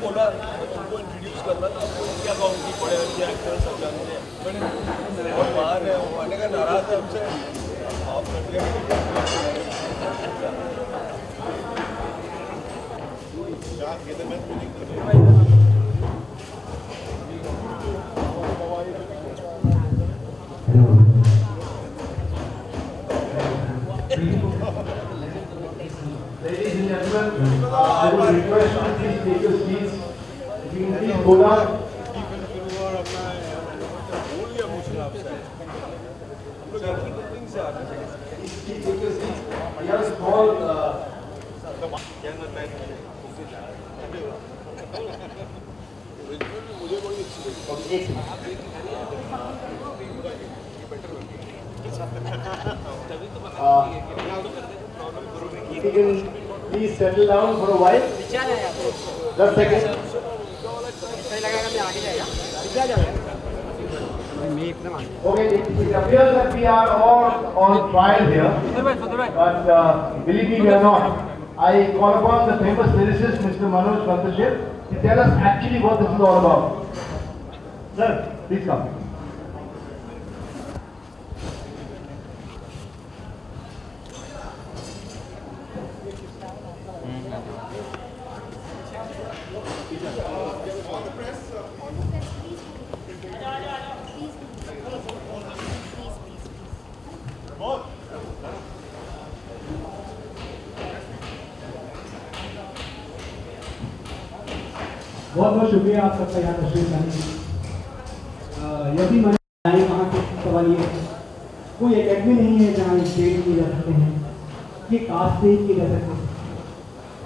बोला उनको इंट्रोड्यूस करना था, क्या कहूँगी बड़े अच्छे एक्टर सब जानते हैं और बाहर है, वो आने का नाराज है हमसे। आप Ladies and gentlemen, I would request you to please take your seats. If you can please go down. Please take your seats. We have a small. If you can please settle down for a while. Just seconds. Okay, it appears that we are all on trial here, but believe me, we are not. I call upon the famous lyricist, Mr. Manoj Bhattacharya, to tell us actually what this is all about. Sir, please come. बहुत बहुत शुक्रिया आप सबका यहाँ तशरीफ लाने के लिए। यदि मैंने कहा कि सवाल ये कोई एकेडमी नहीं है जहाँ स्टेज किए जा सकते हैं, ये कास्टिंग किए जा सकते हैं।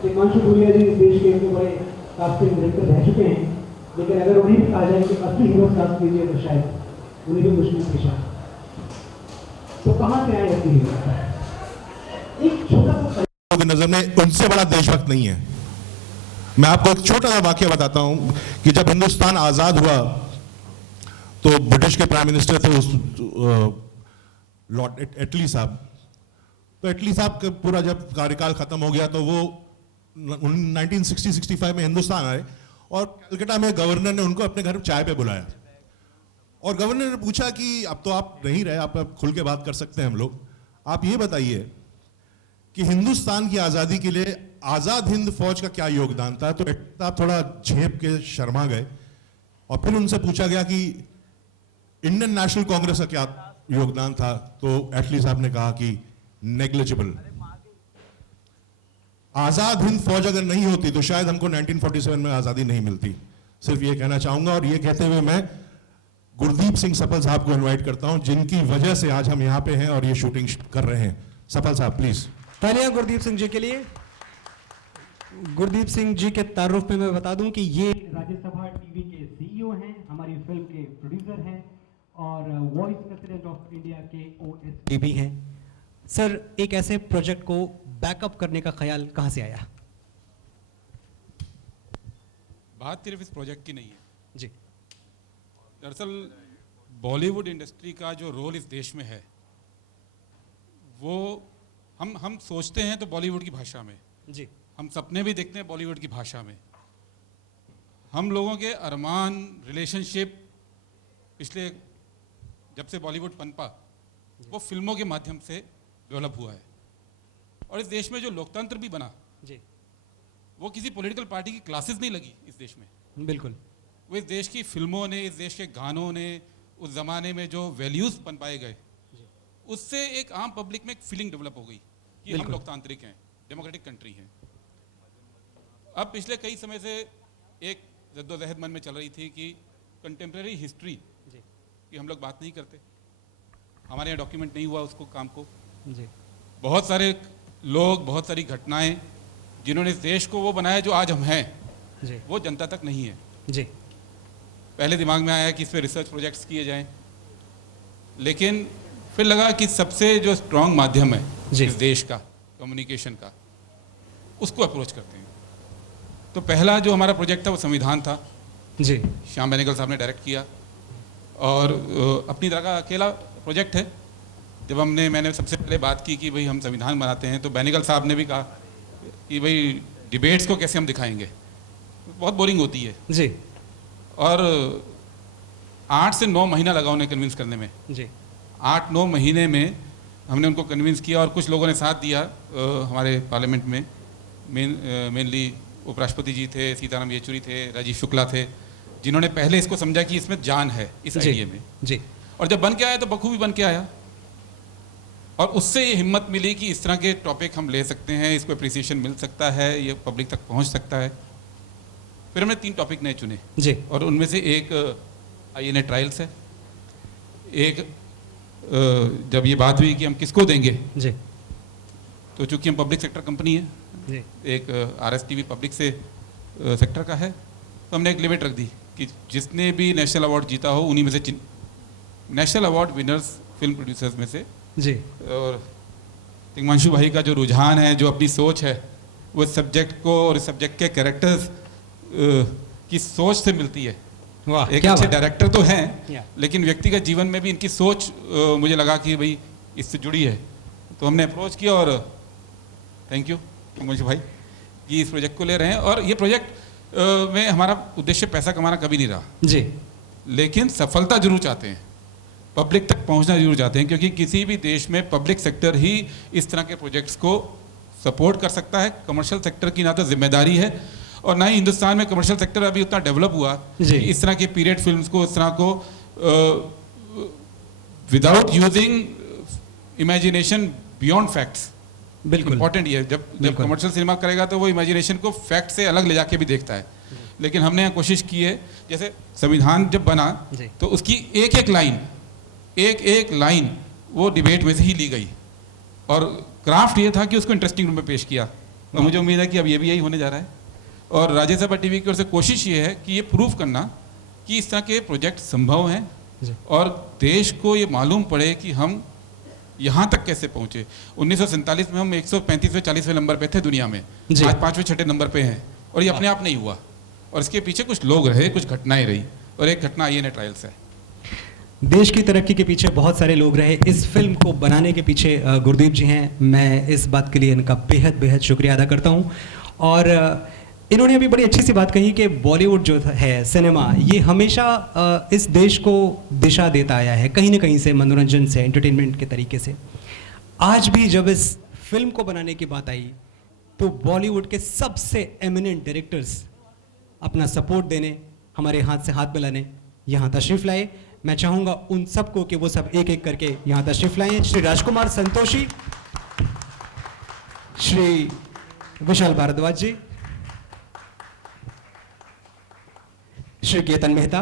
हिमांशु धूलिया जी इस देश के इतने बड़े कास्टिंग डायरेक्टर रह चुके हैं, लेकिन अगर उन्हें भी कहा जाए कि असली हीरो कास्ट कीजिए तो शायद उन्हें भी मुश्किल पेश आए। तो कहाँ से आए असली हीरो? एक छोटा सा नजर में उनसे बड़ा देशभक्त नहीं है। मैं आपको एक छोटा सा वाक्य बताता हूं कि जब हिंदुस्तान आजाद हुआ तो ब्रिटिश के प्राइम मिनिस्टर थे लॉर्ड एटली साहब। तो एटली साहब का पूरा जब कार्यकाल खत्म हो गया तो वो 1960-65 में हिंदुस्तान आए और कलकत्ता में गवर्नर ने उनको अपने घर चाय पे बुलाया और गवर्नर ने पूछा कि अब तो आप नहीं रहे, आप अब खुल के बात कर सकते हैं हम लोग, आप ये बताइए कि हिंदुस्तान की आज़ादी के लिए आज़ाद हिंद फौज का क्या योगदान था। तो आप थोड़ा झेप के शर्मा गए और फिर उनसे पूछा गया कि इंडियन नेशनल कांग्रेस का क्या योगदान था, तो एटली साहब ने कहा कि नेग्लिजिबल। आज़ाद हिंद फौज अगर नहीं होती तो शायद हमको 1947 में आज़ादी नहीं मिलती। सिर्फ ये कहना चाहूंगा और ये कहते हुए मैं गुरदीप सिंह सफल साहब को इनवाइट करता हूं, जिनकी वजह से आज हम यहां पे हैं और ये शूटिंग कर रहे हैं। सफल साहब प्लीज। तालियां गुरदीप सिंह जी के लिए। गुरदीप सिंह जी के तारुफ में मैं बता दूं कि ये राज्यसभा टीवी के सीईओ हैं, हमारी फिल्म के प्रोड्यूसर हैं और वॉइस प्रेसिडेंट ऑफ इंडिया के OSD भी हैं। सर, एक ऐसे प्रोजेक्ट को बैकअप करने का ख्याल कहां से आया? बात सिर्फ इस प्रोजेक्ट की नहीं है जी। दरअसल बॉलीवुड इंडस्ट्री का जो रोल इस देश में है वो हम सोचते हैं तो बॉलीवुड की भाषा में, जी। हम सपने भी देखते हैं बॉलीवुड की भाषा में। हम लोगों के अरमान, रिलेशनशिप पिछले जब से बॉलीवुड पनपा वो फिल्मों के माध्यम से डेवलप हुआ है। और इस देश में जो लोकतंत्र भी बना जी, वो किसी पॉलिटिकल पार्टी की क्लासेस नहीं लगी इस देश में। बिल्कुल। वो इस देश की फिल्मों ने, इस देश के गानों ने, उस ज़माने में जो वैल्यूज़ बन पाए गए, उससे एक आम पब्लिक में एक फीलिंग डेवलप हो गई कि हम लोकतांत्रिक हैं, डेमोक्रेटिक कंट्री हैं। अब पिछले कई समय से एक जद्दोजहद मन में चल रही थी कि कंटेम्प्रेरी हिस्ट्री की हम लोग बात नहीं करते, हमारे यहाँ डॉक्यूमेंट नहीं हुआ उसको काम को। जी। बहुत सारे लोग, बहुत सारी घटनाएं जिन्होंने इस देश को वो बनाया जो आज हम हैं, जी। वो जनता तक नहीं है। जी। पहले दिमाग में आया कि इस पर रिसर्च प्रोजेक्ट्स किए जाएं, लेकिन फिर लगा कि सबसे जो स्ट्रॉन्ग माध्यम है इस देश का कम्युनिकेशन का, उसको अप्रोच करते हैं। तो पहला जो हमारा प्रोजेक्ट था वो संविधान था। जी। श्याम बेनेगल साहब ने डायरेक्ट किया और अपनी तरह का अकेला प्रोजेक्ट है। जब मैंने सबसे पहले बात की कि भाई हम संविधान बनाते हैं, तो बेनेगल साहब ने भी कहा कि भाई डिबेट्स को कैसे हम दिखाएंगे, बहुत बोरिंग होती है। जी। और 8 से 9 महीना लगा उन्हें कन्विंस करने में। जी। 8-9 महीने में हमने उनको कन्विंस किया और कुछ लोगों ने साथ दिया हमारे पार्लियामेंट में। मेनली उपराष्ट्रपति जी थे, सीताराम येचुरी थे, राजीव शुक्ला थे, जिन्होंने पहले इसको समझा कि इसमें जान है इस आइडिया में। जी। और जब बन के आया तो बखूबी बन के आया और उससे ये हिम्मत मिली कि इस तरह के टॉपिक हम ले सकते हैं, इसको अप्रिसिएशन मिल सकता है, ये पब्लिक तक पहुंच सकता है। फिर हमने 3 टॉपिक नए चुने जी। और उनमें से एक INA ट्रायल्स है। एक जब ये बात हुई कि हम किसको देंगे, जी, तो चूंकि हम पब्लिक सेक्टर कंपनी है, जी, एक RSTV पब्लिक से सेक्टर का है, तो हमने एक लिमिट रख दी कि जिसने भी नेशनल अवार्ड जीता हो उन्हीं में से national award winners film producers में से। जी। और तिग्मांशु भाई का जो रुझान है, जो अपनी सोच है, वो सब्जेक्ट को और इस सब्जेक्ट के कैरेक्टर्स की सोच से मिलती है। वाह, एक क्या अच्छे बात। डायरेक्टर तो हैं, लेकिन व्यक्तिगत जीवन में भी इनकी सोच मुझे लगा कि भाई इससे जुड़ी है, तो हमने अप्रोच किया और थैंक यू तिग्मांशु भाई कि इस प्रोजेक्ट को ले रहे हैं। और ये प्रोजेक्ट में हमारा उद्देश्य पैसा कमाना कभी नहीं रहा जी, लेकिन सफलता जरूर चाहते हैं, पब्लिक तक पहुंचना जरूर चाहते हैं, क्योंकि किसी भी देश में पब्लिक सेक्टर ही इस तरह के प्रोजेक्ट्स को सपोर्ट कर सकता है। कमर्शियल सेक्टर की ना तो जिम्मेदारी है और ना ही हिंदुस्तान में कमर्शियल सेक्टर अभी उतना डेवलप हुआ कि इस तरह के पीरियड फिल्म्स को, इस तरह को without using imagination beyond facts. बिल्कुल इंपॉर्टेंट ये, जब कमर्शियल सिनेमा करेगा तो वो इमेजिनेशन को फैक्ट से अलग ले जाके भी देखता है। लेकिन हमने यहाँ कोशिश की है, जैसे संविधान जब बना तो उसकी एक एक लाइन वो डिबेट में से ही ली गई और क्राफ्ट ये था कि उसको इंटरेस्टिंग रूप में पेश किया। और मुझे उम्मीद है कि अब ये भी यही होने जा रहा है। और राज्यसभा टीवी की ओर से कोशिश ये है कि ये प्रूव करना कि इस तरह के प्रोजेक्ट संभव हैं और देश को ये मालूम पड़े कि हम यहाँ तक कैसे पहुँचे। 1947 में हम 135वें 40वें नंबर पे थे दुनिया में, आज 5वें-6ठे नंबर पे हैं और ये अपने आप नहीं हुआ और इसके पीछे कुछ लोग रहे, कुछ घटनाएं रही और एक घटना INA ट्रायल्स है। देश की तरक्की के पीछे बहुत सारे लोग रहे, इस फिल्म को बनाने के पीछे गुरदीप जी हैं। मैं इस बात के लिए इनका बेहद बेहद शुक्रिया अदा करता हूं। और इन्होंने अभी बड़ी अच्छी सी बात कही कि बॉलीवुड जो है सिनेमा, ये हमेशा इस देश को दिशा देता आया है कहीं ना कहीं से, मनोरंजन से, एंटरटेनमेंट के तरीके से। आज भी जब इस फिल्म को बनाने की बात आई तो बॉलीवुड के सबसे एमिनेंट डायरेक्टर्स अपना सपोर्ट देने, हमारे हाथ से हाथ मिलाने यहाँ तशरीफ लाए। मैं चाहूँगा उन सबको कि वो सब एक एक करके यहाँ तशरीफ लाएं। श्री राजकुमार संतोषी, श्री विशाल भारद्वाज जी, श्री केतन मेहता,